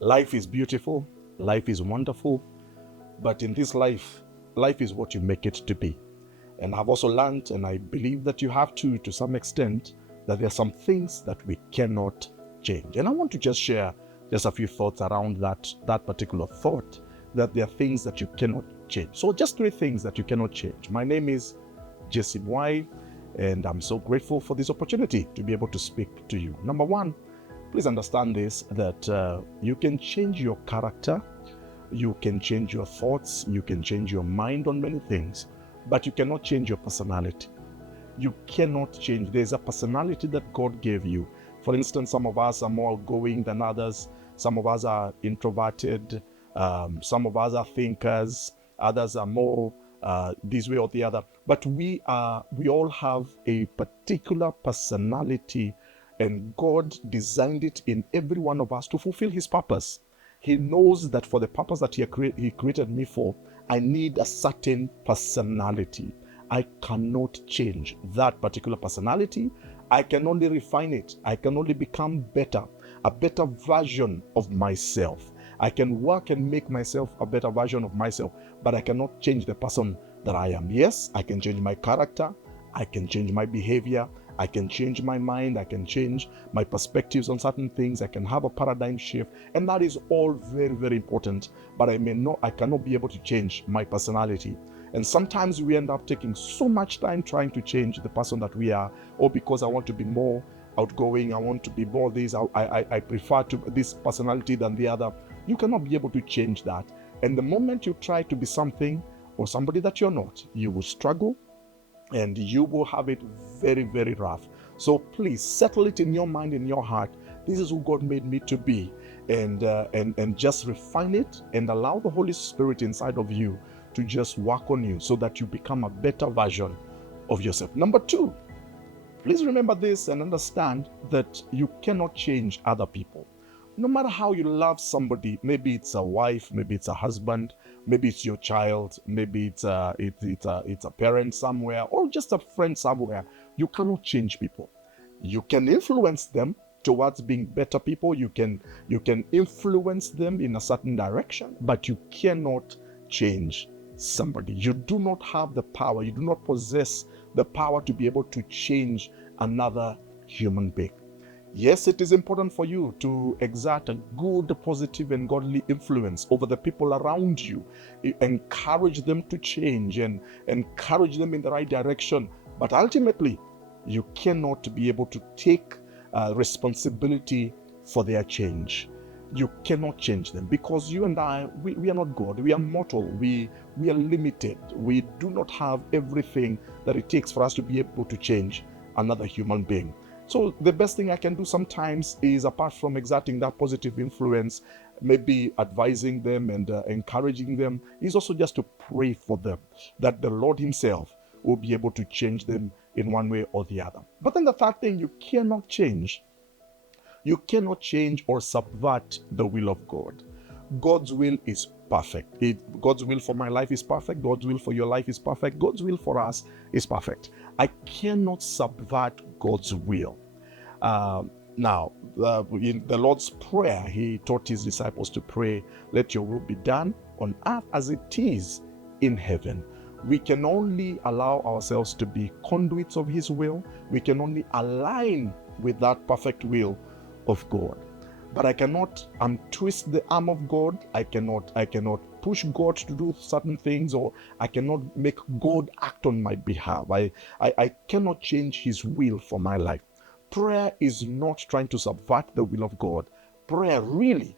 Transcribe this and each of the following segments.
Life is beautiful, life is wonderful, but in this life, life is what you make it to be. And I've also learned, and I believe that you have to some extent, that there are some things that we cannot change. And I want to just share just a few thoughts around that particular thought, that there are things that you cannot change. So just 3 things that you cannot change. My name is Mwai, and I'm so grateful for this opportunity to be able to speak to you. Number 1, please understand this, that you can change your character, you can change your thoughts, you can change your mind on many things, but you cannot change your personality. You cannot change. There's a personality that God gave you. For instance, some of us are more outgoing than others. Some of us are introverted. Some of us are thinkers. Others are more this way or the other. But we all have a particular personality, and God designed it in every one of us to fulfill His purpose. He knows that for the purpose that He created me for, I need a certain personality. I cannot change that particular personality. I can only refine it. I can only become better, a better version of myself. I can work and make myself a better version of myself, but I cannot change the person that I am. Yes, I can change my character. I can change my behavior. I can change my mind. I can change my perspectives on certain things. I can have a paradigm shift. And that is all very, very important. But I cannot be able to change my personality. And sometimes we end up taking so much time trying to change the person that we are, or because I want to be more outgoing, I want to be more this, I prefer to this personality than the other. You cannot be able to change that. And the moment you try to be something or somebody that you're not, you will struggle and you will have it very, very rough. So please settle it in your mind, in your heart. This is who God made me to be, and just refine it and allow the Holy Spirit inside of you to just work on you so that you become a better version of yourself. Number 2, please remember this and understand that you cannot change other people. No matter how you love somebody, maybe it's a wife, maybe it's a husband, maybe it's your child, maybe it's a parent somewhere, or just a friend somewhere, you cannot change people. You can influence them towards being better people. You can influence them in a certain direction, but you cannot change somebody. You do not have the power. You do not possess the power to be able to change another human being. Yes, it is important for you to exert a good, positive, and godly influence over the people around you. Encourage them to change and encourage them in the right direction. But ultimately, you cannot be able to take responsibility for their change. You cannot change them, because you and I, we are not God. We are mortal. We are limited. We do not have everything that it takes for us to be able to change another human being. So the best thing I can do sometimes is, apart from exerting that positive influence, maybe advising them and encouraging them, is also just to pray for them, that the Lord Himself will be able to change them in one way or the other. But then the third thing you cannot change or subvert the will of God. God's will is perfect. God's will for my life is perfect. God's will for your life is perfect. God's will for us is perfect. I cannot subvert God's will. Now, in the Lord's Prayer, He taught His disciples to pray, "Let your will be done on earth as it is in heaven." We can only allow ourselves to be conduits of His will. We can only align with that perfect will of God. But I cannot twist the arm of God. I cannot push God to do certain things, or I cannot make God act on my behalf. I cannot change His will for my life. Prayer is not trying to subvert the will of God. Prayer really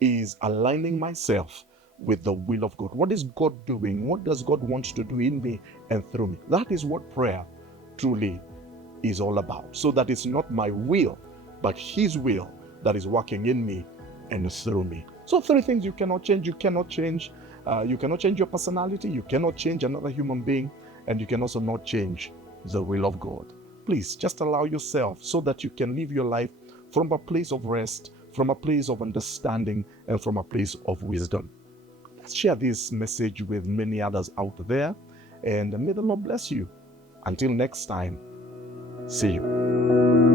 is aligning myself with the will of God. What is God doing? What does God want to do in me and through me? That is what prayer truly is all about. So that it's not my will, but His will that is working in me and through me. So 3 things you cannot change. You cannot change your personality. You cannot change another human being. And you can also not change the will of God. Please just allow yourself, so that you can live your life from a place of rest, from a place of understanding, and from a place of wisdom. Let's share this message with many others out there. And may the Lord bless you. Until next time, see you.